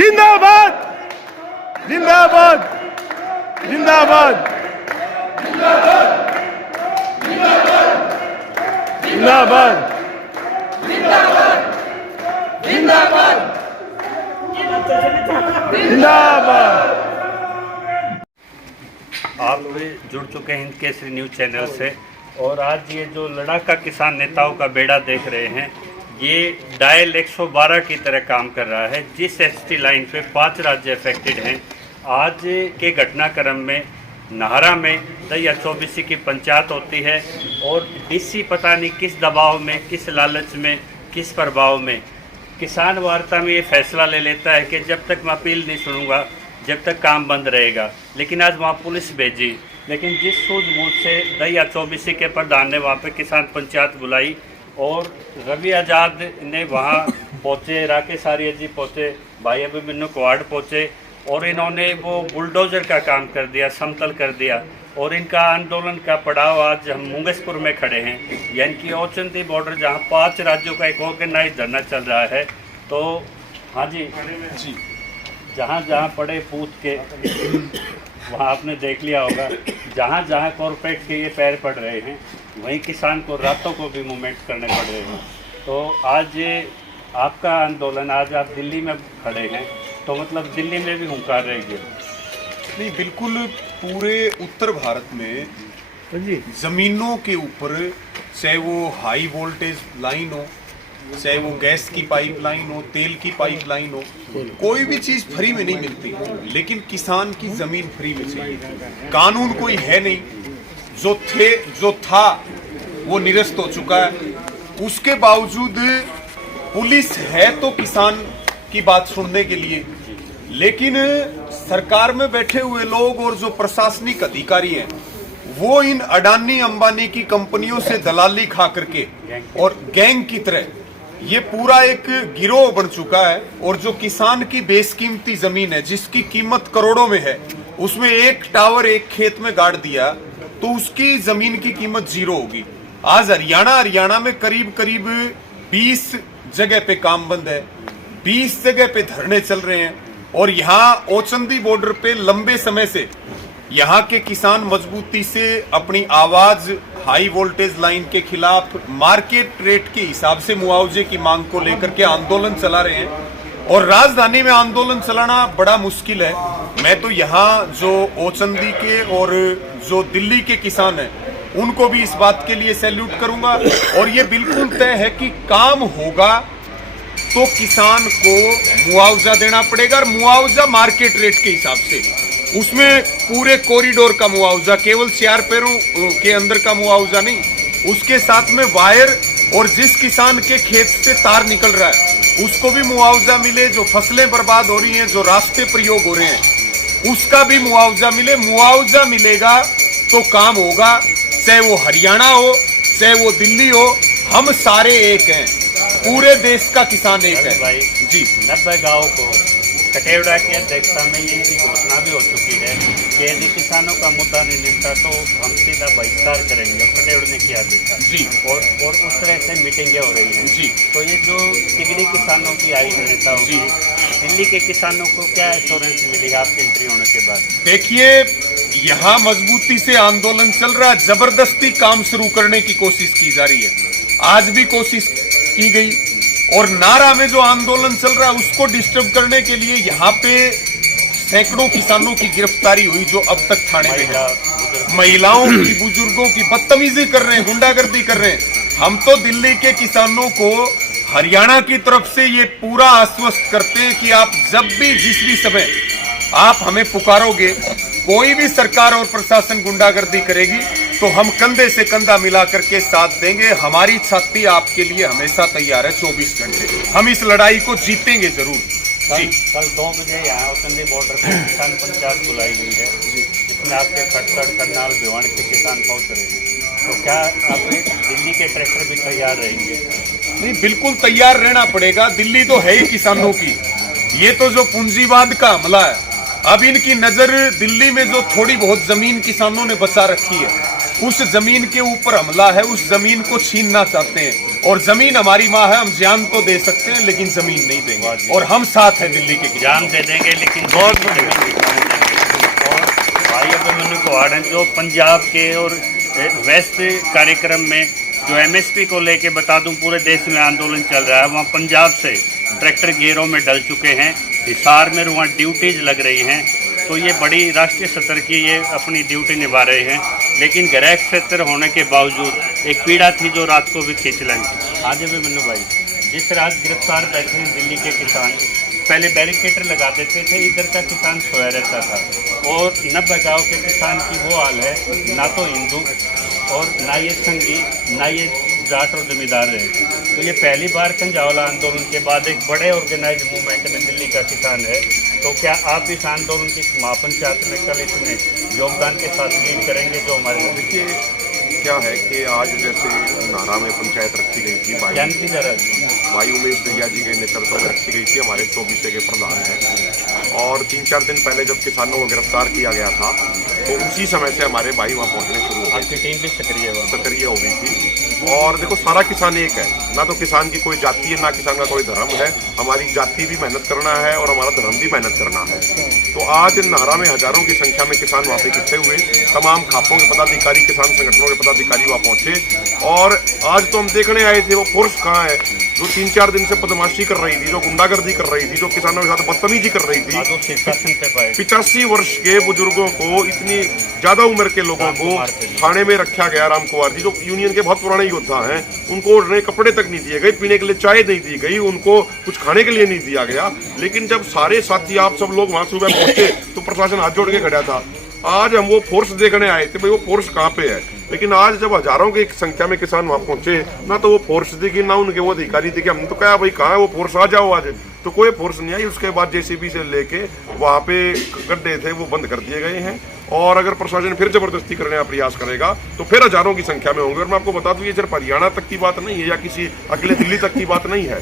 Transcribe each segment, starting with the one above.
जिंदाबाद जिंदाबाद जिंदाबाद जिंदाबाद जिंदाबाद जिंदाबाद। आप भी जुड़ चुके हैं हिंद केसरी न्यूज़ चैनल से और आज ये जो लड़ाका किसान नेताओं का बेड़ा देख रहे हैं ये डायल 112 की तरह काम कर रहा है। जिस एसटी लाइन पे 5 राज्य अफेक्टेड हैं, आज के घटनाक्रम में नाहरा में दहिया चौबीसी की पंचायत होती है और डीसी पता नहीं किस दबाव में, किस लालच में, किस प्रभाव में किसान वार्ता में ये फैसला ले लेता है कि जब तक मैं अपील नहीं सुनूंगा जब तक काम बंद रहेगा। लेकिन आज वहाँ पुलिस भेजी, लेकिन जिस सूझबूझ से दहिया चौबीसी के प्रधान ने वहाँ पे किसान पंचायत बुलाई और रवि आज़ाद ने वहाँ पहुँचे, राकेश आर्य जी पहुँचे, भाई अभिमन्यु कुहाड़ पहुँचे और इन्होंने वो बुलडोजर का काम कर दिया, समतल कर दिया। और इनका आंदोलन का पड़ाव आज हम मुंगेशपुर में खड़े हैं, यानी कि औचंदी बॉर्डर जहाँ 5 राज्यों का एक ऑर्गेनाइज धरना चल रहा है। तो हाँ जी जी, जहाँ जहाँ पड़े पूछ के वहाँ आपने देख लिया होगा, जहाँ जहाँ कॉरपोरेट के ये पैर पड़ रहे हैं वहीं किसान को रातों को भी मूवमेंट करने पड़ रहे हैं। तो आज ये आपका आंदोलन, आज आप दिल्ली में खड़े हैं तो मतलब दिल्ली में भी हुंकार रहेगी? नहीं, बिल्कुल पूरे उत्तर भारत में जमीनों के ऊपर, चाहे वो हाई वोल्टेज लाइन हो, चाहे वो गैस की पाइपलाइन हो, तेल की पाइपलाइन हो, कोई भी चीज फ्री में नहीं मिलती, लेकिन किसान की जमीन फ्री में चाहिए। कानून कोई है नहीं, जो था वो निरस्त हो चुका है। उसके बावजूद पुलिस है तो किसान की बात सुनने के लिए, लेकिन सरकार में बैठे हुए लोग और जो प्रशासनिक अधिकारी हैं वो इन अडानी अंबानी की कंपनियों से दलाली खा करके और गैंग की तरह ये पूरा एक गिरोह बन चुका है। और जो किसान की बेशकीमती जमीन है जिसकी कीमत करोड़ों में है, उसमें एक टावर एक खेत में गाड़ दिया तो उसकी जमीन की कीमत 0 होगी। आज हरियाणा में करीब 20 जगह पे काम बंद है, 20 जगह पे धरने चल रहे हैं। और यहाँ औचंदी बॉर्डर पे लंबे समय से यहाँ के किसान मजबूती से अपनी आवाज हाई वोल्टेज लाइन के खिलाफ मार्केट रेट के हिसाब से मुआवजे की मांग को लेकर के आंदोलन चला रहे हैं। और राजधानी में आंदोलन चलाना बड़ा मुश्किल है। मैं तो यहाँ जो औचंदी के और जो दिल्ली के किसान हैं उनको भी इस बात के लिए सैल्यूट करूंगा। और ये बिल्कुल तय है कि काम होगा तो किसान को मुआवजा देना पड़ेगा, और मुआवजा मार्केट रेट के हिसाब से। उसमें पूरे कॉरिडोर का मुआवजा, केवल 4 पैरों के अंदर का मुआवजा नहीं, उसके साथ में वायर और जिस किसान के खेत से तार निकल रहा है उसको भी मुआवजा मिले, जो फसलें बर्बाद हो रही हैं, जो रास्ते प्रयोग हो रहे हैं उसका भी मुआवजा मिले। मुआवजा मिलेगा तो काम होगा, चाहे वो हरियाणा हो चाहे वो दिल्ली हो, हम सारे एक हैं, पूरे देश का किसान एक है। भाई जी, 90 गाँव को कटेवड़ा की अध्यक्षता में ये भी घोषणा भी हो चुकी है कि यदि किसानों का मुद्दा नहीं निपटा तो हम सीधा बहिष्कार करेंगे। कटेवड़ ने किया भी था जी, और उस तरह से मीटिंगें हो रही हैं जी। तो ये जो तिगड़ी किसानों की आई नेता होगी, दिल्ली के किसानों को क्या एश्योरेंस मिली आपके एंट्री होने के बाद? देखिए, यहाँ मजबूती से आंदोलन चल रहा है, जबरदस्ती काम शुरू करने की कोशिश की जा रही है। आज भी कोशिश की गई और नारा में जो आंदोलन चल रहा है उसको डिस्टर्ब करने के लिए यहाँ पे सैकड़ों किसानों की गिरफ्तारी हुई जो अब तक थाने में है। महिलाओं की, बुजुर्गों की बदतमीजी कर रहे हैं, गुंडागर्दी कर रहे हैं। हम तो दिल्ली के किसानों को हरियाणा की तरफ से ये पूरा आश्वस्त करते हैं कि आप जब भी, जिस भी समय आप हमें पुकारोगे, कोई भी सरकार और प्रशासन गुंडागर्दी करेगी तो हम कंधे से कंधा मिला करके साथ देंगे। हमारी छाती आपके लिए हमेशा तैयार है 24 घंटे। हम इस लड़ाई को जीतेंगे जरूर। कल 2 बजे यहाँ औचंदी बॉर्डर पर किसान पंचायत बुलाई गई है जिसमें आपके खटखड़, करनाल, भिवानी के किसान पहुँच रहे हैं, तो क्या आप दिल्ली के ट्रैक्टर भी तैयार रहेंगे? नहीं, बिल्कुल तैयार रहना पड़ेगा। दिल्ली तो है ही किसानों की। ये तो जो पूंजीवाद का हमला है, अब इनकी नजर दिल्ली में जो थोड़ी बहुत जमीन किसानों ने बचा रखी है उस जमीन के ऊपर हमला है, उस जमीन को छीनना चाहते हैं। और जमीन हमारी माँ है, हम जान तो दे सकते हैं लेकिन जमीन नहीं देंगे, और हम साथ हैं दिल्ली के जान दे देंगे लेकिन बहुत और भाई अभिमन्यु कुहाड़ हैं जो पंजाब के और वेस्ट कार्यक्रम में जो एमएसपी को लेके बता दूं पूरे देश में आंदोलन चल रहा है, वहाँ पंजाब से ट्रैक्टर गियरों में डल चुके हैं, हिसार में वहाँ ड्यूटीज लग रही हैं। तो ये बड़ी राष्ट्रीय स्तर की ये अपनी ड्यूटी निभा रहे हैं, लेकिन गृह क्षेत्र होने के बावजूद एक पीड़ा थी जो रात को भी खींच लाई। आज अभिमन्यु भाई जिस तरह आज गिरफ्तार बैठे हैं दिल्ली के किसान, पहले बैरिकेटर लगा देते थे, इधर का किसान सोया रहता था, और 90 गाँव के किसान की वो हाल है, ना तो हिंदू और ना ये संघी ना ये जाट और जमींदार रहे। तो ये पहली बार कंजावला आंदोलन के बाद एक बड़े ऑर्गेनाइज मूवमेंट में दिल्ली का किसान है। तो क्या आप इस आंदोलन की समापन यात्रा में कल इसमें योगदान के साथ लीड करेंगे जो हमारे? देखिए क्या है कि आज जैसे नारा में पंचायत रखी गई थी, भाई उमेश भैया जी के नेतृत्व में रखी गई थी, हमारे 24 के प्रधान हैं, और 3-4 दिन पहले जब किसानों को गिरफ्तार किया गया था तो उसी समय से हमारे भाई वहाँ पहुँचने शुरू हो गए। आपकी टीम भी सक्रिय हो गई थी। और देखो सारा किसान एक है, ना तो किसान की कोई जाति है ना किसान का कोई धर्म है, हमारी जाति भी मेहनत करना है और हमारा धर्म भी मेहनत करना है। तो आज नारा में हजारों की संख्या में किसान वहाँ पे इकट्ठे हुए, तमाम खापों के पदाधिकारी, किसान संगठनों के पदाधिकारी वहाँ पहुंचे, और आज तो हम देखने आए थे वो फोर्स कहाँ है जो 3-4 दिन से बदमाशी कर रही थी, जो गुंडागर्दी कर रही थी, जो किसानों के साथ बदतमीजी कर रही थी। 85 वर्ष के बुजुर्गों को, इतनी ज्यादा उम्र के लोगों को थाने में रखा गया। राम कुमार जी जो यूनियन के बहुत पुराने योद्धा हैं, उनको ओढ़ने कपड़े तक नहीं दिए गए, पीने के लिए चाय नहीं दी गई, उनको कुछ खाने के लिए नहीं दिया गया। लेकिन जब सारे साथी आप सब लोग वहां सुबह पहुंचे तो प्रशासन हाथ जोड़ के खड़ा था। आज हम वो फोर्स देखने आए थे, भाई वो फोर्स कहाँ पे है, लेकिन आज जब हजारों की संख्या में किसान वहां पहुंचे, ना तो वो फोर्स दिखी ना उनके वो अधिकारी दिखे। हमने तो कहा भाई कहाँ है वो फोर्स, आ जाओ आज, तो कोई फोर्स नहीं आई। उसके बाद जेसीबी से लेके वहां पे गड्ढे थे वो बंद कर दिए गए हैं, और अगर प्रशासन फिर जबरदस्ती करने का प्रयास करेगा तो फिर हजारों की संख्या में होंगे। और मैं आपको बता दूं ये सिर्फ हरियाणा तक की बात नहीं है या किसी अगले दिल्ली तक की बात नहीं है।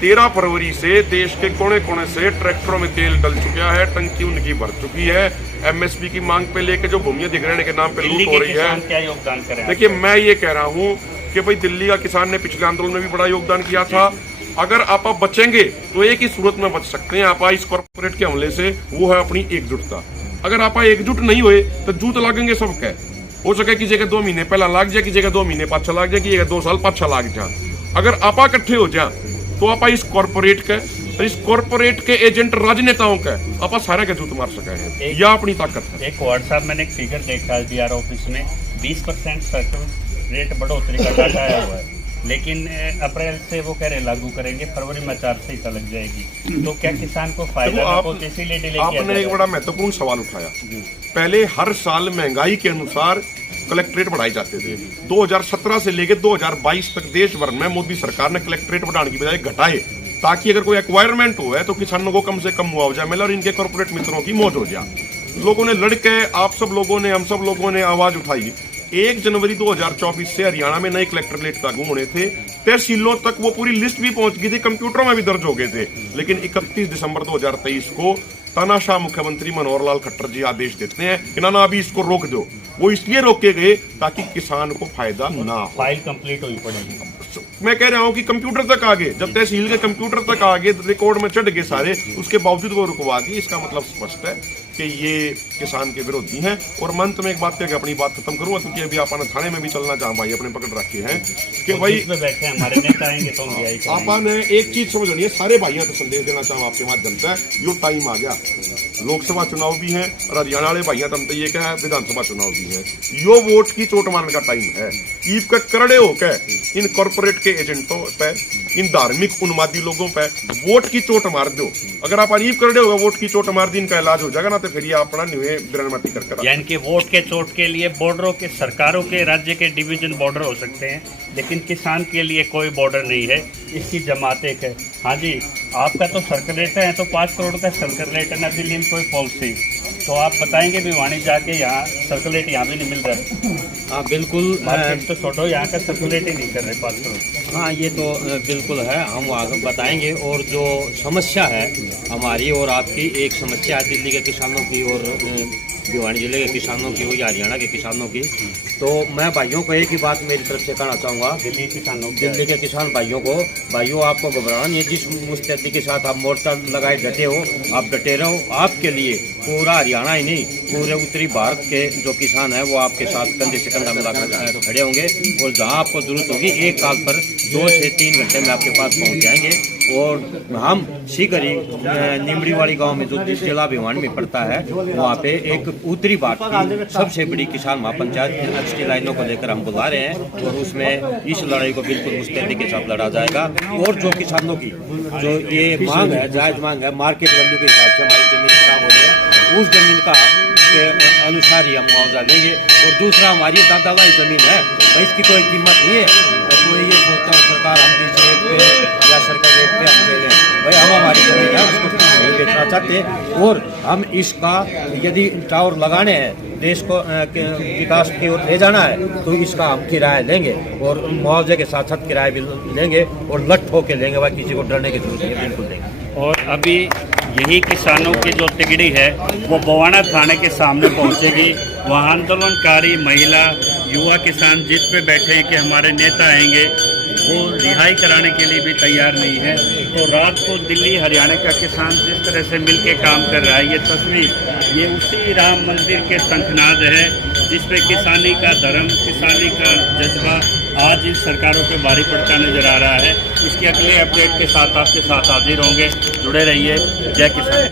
13 फरवरी से देश के कोने कोने से ट्रैक्टरों में तेल डल चुका है, टंकी उनकी भर चुकी है। एमएसपी की मांग पे लेके जो भूमि अधिग्रहण के नाम पे लूट हो रही है। क्या योगदान करें? देखिए मैं ये कह रहा हूँ कि भाई दिल्ली का किसान ने पिछले आंदोलन में भी बड़ा योगदान किया था। अगर आप बचेंगे तो एक ही सूरत में बच सकते हैं आप इस कॉर्पोरेट के हमले से, वो है अपनी एकजुटता। अगर आप एकजुट नहीं हुए तो जूत लागेंगे सबके। हो सके किसी के 2 महीने पहला लाग जाए, किसी के 2 महीने पाछा लाग जाए, किसी के 2 साल पाछा लाग जाए। अगर आप इकट्ठे हो जाए तो आप इस कॉर्पोरेट के एजेंट राजनेताओं का आप सारे के जूत मार सके हैं, या अपनी ताकत है। एक व्हाट्सएप मैंने एक फिगर देखा है डीआर ऑफिस में 20% सर्कल रेट बढ़ोतरी का डाटा आया हुआ है, लेकिन अप्रैल से वो कह रहे लागू करेंगे, फरवरी में 4 से लग जाएगी। तो क्या किसान को फायदा हो, इसीलिए डिले किया? आपने एक बड़ा महत्वपूर्ण सवाल उठाया। पहले हर साल महंगाई के अनुसार कलेक्ट्रेट बढ़ाए जाते थे। 2017 से लेकर 2022 तक देश भर में मोदी सरकार ने कलेक्ट्रेट बढ़ाने की बजाय घटाए, ताकि अगर कोई एक्वायरमेंट हो है तो किसानों को कम से कम मुआवजा मिले और इनके कॉर्पोरेट मित्रों की मौज हो जाए। लोगों ने लड़के, आप सब लोगों ने, हम सब लोगों ने आवाज उठाई। 1 जनवरी 2024 से हरियाणा में नए कलेक्टरेट लागू होने थे। तहसीलों तक वो पूरी लिस्ट भी पहुंच गई थी, कंप्यूटरों में भी दर्ज हो गए थे। लेकिन 31 दिसंबर 2023 को तानाशाह मुख्यमंत्री मनोहर लाल खट्टर जी आदेश देते हैं कि ना अभी इसको रोक दो। वो इसलिए रोके गए ताकि किसान को फायदा ना हो। फाइल कंप्लीट हुई पड़ेगी। मैं कह रहा हूं कि कंप्यूटर तक आ गए, जब तहसील के कंप्यूटर तक आ गए, रिकॉर्ड में चढ़ गए सारे, उसके बावजूद वो रुकवा दी। इसका मतलब स्पष्ट है कि ये किसान के विरोधी हैं। और मंत में एक बात कह के अपनी बात खत्म करूंगा, क्योंकि अभी आपने थाने में भी चलना चाह भाई अपने पकड़ रखे हैं कि भाई बैठे हमारे नेता आएंगे तो आपने एक चीज समझनी है, सारे भाइयों को संदेश देना चाहूँ आपके माध्यम से, यो टाइम आ गया। लोकसभा चुनाव भी है और हरियाणा वाले भाइयों तम तो ये क्या है, विधानसभा चुनाव भी है। यो वोट की चोट मारने का टाइम है। ईव का करड़े होकर इन कॉर्पोरेट के एजेंटों पे, इन धार्मिक उन्मादी लोगों पे वोट की चोट मार दो। अगर आप ईव करड़े होगा, वोट की चोट मार दी, इनका इलाज हो जाएगा ना, तो फिर ये अपना निवे बिरनमाटी कर यानी कि वोट के चोट के लिए बॉर्डरों के, सरकारों के, राज्य के डिवीजन बॉर्डर हो सकते हैं, लेकिन किसान के लिए कोई बॉर्डर नहीं है। इसकी जमात एक है। हाँ जी, आपका तो सर्कुलेटर है, तो 5 करोड़ का सर्कुलेटर है, दिल्ली में कोई पॉलिसी, तो आप बताएंगे भिवानी जाके यहाँ सर्कुलेट यहाँ भी नहीं मिल रहा है। हाँ बिल्कुल, तो छोटो यहाँ का सर्कुलेट ही नहीं कर रहे 5 करोड़। हाँ ये तो बिल्कुल है, हम आगे बताएंगे। और जो समस्या है हमारी और आपकी, एक समस्या है दिल्ली के किसानों की और भिवानी जिले के किसानों की हो या हरियाणा के किसानों की। तो मैं भाइयों को एक ही बात मेरी तरफ से कहना चाहूँगा, दिल्ली के किसान भाइयों आपको घबराना नहीं है। जिस मुस्तैदी के साथ आप मोर्चा लगाए डटे हो, आप डटे रहो। आपके लिए पूरा हरियाणा ही नहीं, पूरे उत्तरी भारत के जो किसान हैं वो आपके साथ कंधे से कंधा मिलाकर खड़े होंगे। और जहाँ आपको जरूरत होगी एक काल पर 2 से 3 घंटे में आपके पास पहुँच जाएंगे। और हम शीघ्र ही निमड़ीवाड़ी गांव में जो जिला भिवानी में पड़ता है वहाँ पे एक उत्तरी भारत की सबसे बड़ी किसान महापंचायत एसटी लाइनों को लेकर हम बुला रहे हैं। और उसमें इस लड़ाई को बिल्कुल मुस्तैदी के साथ लड़ा जाएगा। और जो किसानों की जो ये मांग है, जायज़ मांग है, मार्केट वैल्यू के हिसाब से हमारी जमीन खराब हो रही है, उस जमीन का के अनुसार ही हम मुआवजा देंगे। और दूसरा हमारी दादा जमीन है, इसकी कोई कीमत नहीं है। तो ये सोचता हूँ सरकार हम किसी रेट पे या सरकार रेट पे हम दे दें, भाई हम हमारी जमीन है उसको नहीं बेचना चाहते। और हम इसका यदि टावर लगाने हैं, देश को विकास की ओर ले जाना है, तो इसका हम किराया लेंगे और मुआवजे के साथ साथ किराया भी लेंगे और लट होके लेंगे। भाई किसी को डरने की जरूरत नहीं है, बिल्कुल देंगे। और अभी यही किसानों की जो तिगड़ी है वो बवाना थाने के सामने पहुंचेगी। वहाँ आंदोलनकारी महिला युवा किसान जिद पे बैठे हैं कि हमारे नेता आएंगे, वो रिहाई कराने के लिए भी तैयार नहीं है। तो रात को दिल्ली हरियाणा का किसान जिस तरह से मिलके काम कर रहा है, ये तस्वीर ये उसी राम मंदिर के शंखनाद है जिसपे किसानी का धर्म, किसानी का जज्बा आज इन सरकारों पे भारी पड़ता नजर आ रहा है। इसके अगले अपडेट के साथ आपके साथ हाजिर होंगे। जुड़े रहिए। जय किसान।